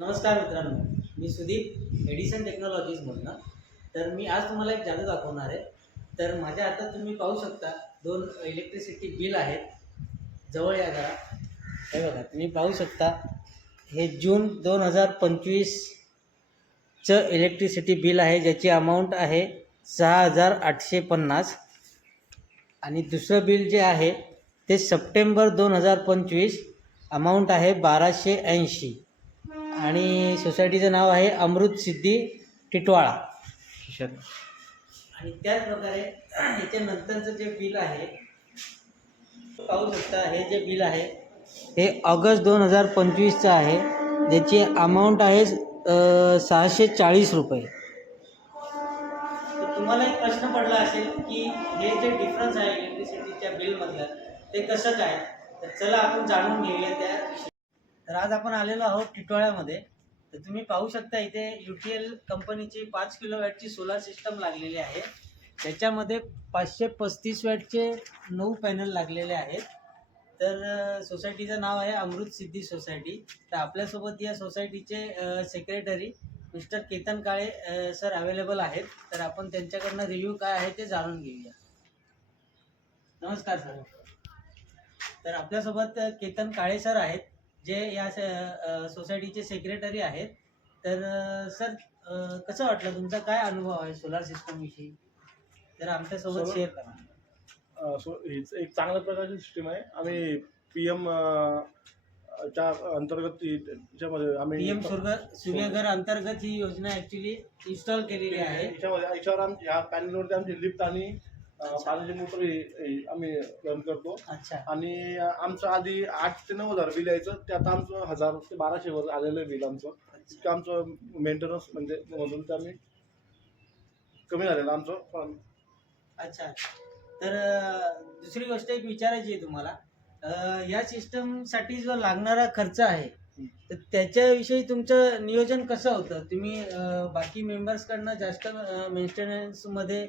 नमस्कार मित्रांनो, मी Sudeep Edison technologies बोलणार. तर मी आज तुम्हाला एक जादू दाखवणार आहे. तर माझ्या हातात तुम्ही पाहू शकता दोन इलेक्ट्रिसिटी बिल आहेत. जवळ या जरा. हे बघा, तुम्ही पाहू शकता हे जून 2025चं इलेक्ट्रिसिटी बिल आहे, ज्याची अमाऊंट आहे 6,850. आणि दुसरं बिल जे आहे ते सप्टेंबर 2025, अमाऊंट आहे 1,280. आणि सोसायटीचं नाव आहे अमृत सिद्धी टिटवाळा. आणि त्याच प्रकारे याच्यानंतरचं जे बिल आहे पाहू शकता. हे जे बिल आहे हे ऑगस्ट 2025चं आहे, ज्याची अमाऊंट आहे 640 रुपये. तर तुम्हाला एक प्रश्न पडला असेल की हे जे डिफरन्स आहे इलेक्ट्रिसिटीच्या बिलमधलं ते कसं काय. तर चला आपण जाणून घेऊया त्या. तर आज आपण आलेलो आहोत टिटवाळ्यामध्ये. तर तुम्ही पाहू शकता इथे UTL कंपनीची 5 किलोवॅटची सोलार सिस्टम लागलेली आहे. त्याच्यामध्ये 535 वॅटचे 9 पॅनल लागलेले आहेत. तर सोसायटीचं नाव आहे अमृत सिद्धी सोसायटी. तर आपल्यासोबत या सोसायटीचे सेक्रेटरी मिस्टर केतन काळे सर अवेलेबल आहेत. तर आपण त्यांच्याकडनं रिव्ह्यू काय आहे ते जाणून घेऊया. नमस्कार सर. तर आपल्यासोबत केतन काळे सर आहेत, जे या सोसायटीचे सेक्रेटरी आहेत. तर सर, कसं वाटलं, तुमचा काय अनुभव आहे सोलार सिस्टम विषयी, तर आमच्यासोबत शेअर करा. हीच एक चांगल्या प्रकारची सिस्टीम आहे. आम्ही PM च्या अंतर्गत त्याच्यामध्ये आम्ही PM सूर्यघर अंतर्गत ही योजना ऍक्च्युली इन्स्टॉल केलेली आहे. याच्यावर ह्या पॅनलवरती आमची लिफ्ट आणि पाण्याची मोटर आम्ही रन करतो. अच्छा. आणि आमचं आधी 8 ते 9 हजार बिल यायचं, ते आता आमचं 1000 ते 1200 वर आलेलं बिल आमचं. इतकं आमचं मेंटेनन्स म्हणजे म्हणून ते आम्ही कमी झालेलं आमचं. अच्छा. तर दुसरी गोष्ट एक विचारायची आहे तुम्हाला. या सिस्टमसाठी जो लागणारा खर्च आहे तर त्याच्याविषयी तुमचं नियोजन कसं होतं. तुम्ही बाकी मेंबर्सकडनं जास्त मेंटेनन्समध्ये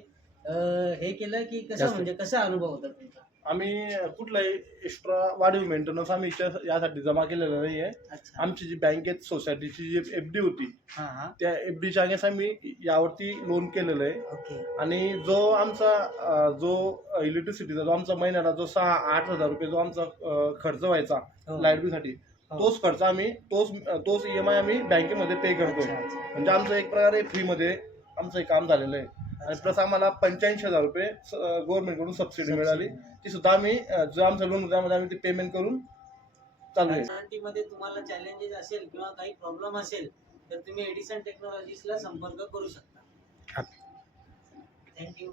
हे केलं की कसं, म्हणजे कसा अनुभव होता तुमचा. आम्ही कुठलाही एक्स्ट्रा वाढीव मेंटेनन्स आम्ही यासाठी जमा केलेलं नाही आहे. आमची जी बँकेत सोसायटीची जी FD होती, त्या FDच्या अगेन्स्ट आम्ही यावरती लोन केलेलं आहे. आणि जो आमचा जो इलेक्ट्रिसिटीचा जो आमचा महिन्याला जो 6-8 हजार रुपये जो आमचा खर्च व्हायचा लाईट बिलसाठी, तोच खर्च आम्ही तोच EMI आम्ही बँकेमध्ये पे करतो. म्हणजे आमचं एक प्रकारे फ्रीमध्ये आमचं एक काम झालेलं आहे. आणि प्लस आम्हाला 85,000 रुपये गव्हर्नमेंटकडून सबसिडी मिळाली. ती सुद्धा आम्ही जो आमचा लोन होता त्यामध्ये आम्ही ते पेमेंट करून चालू आहे. मध्ये तुम्हाला चॅलेंजेस असेल किंवा काही प्रॉब्लेम असेल तर तुम्ही एडिसन टेक्नॉलॉजीजला संपर्क करू शकता. थँक्यू.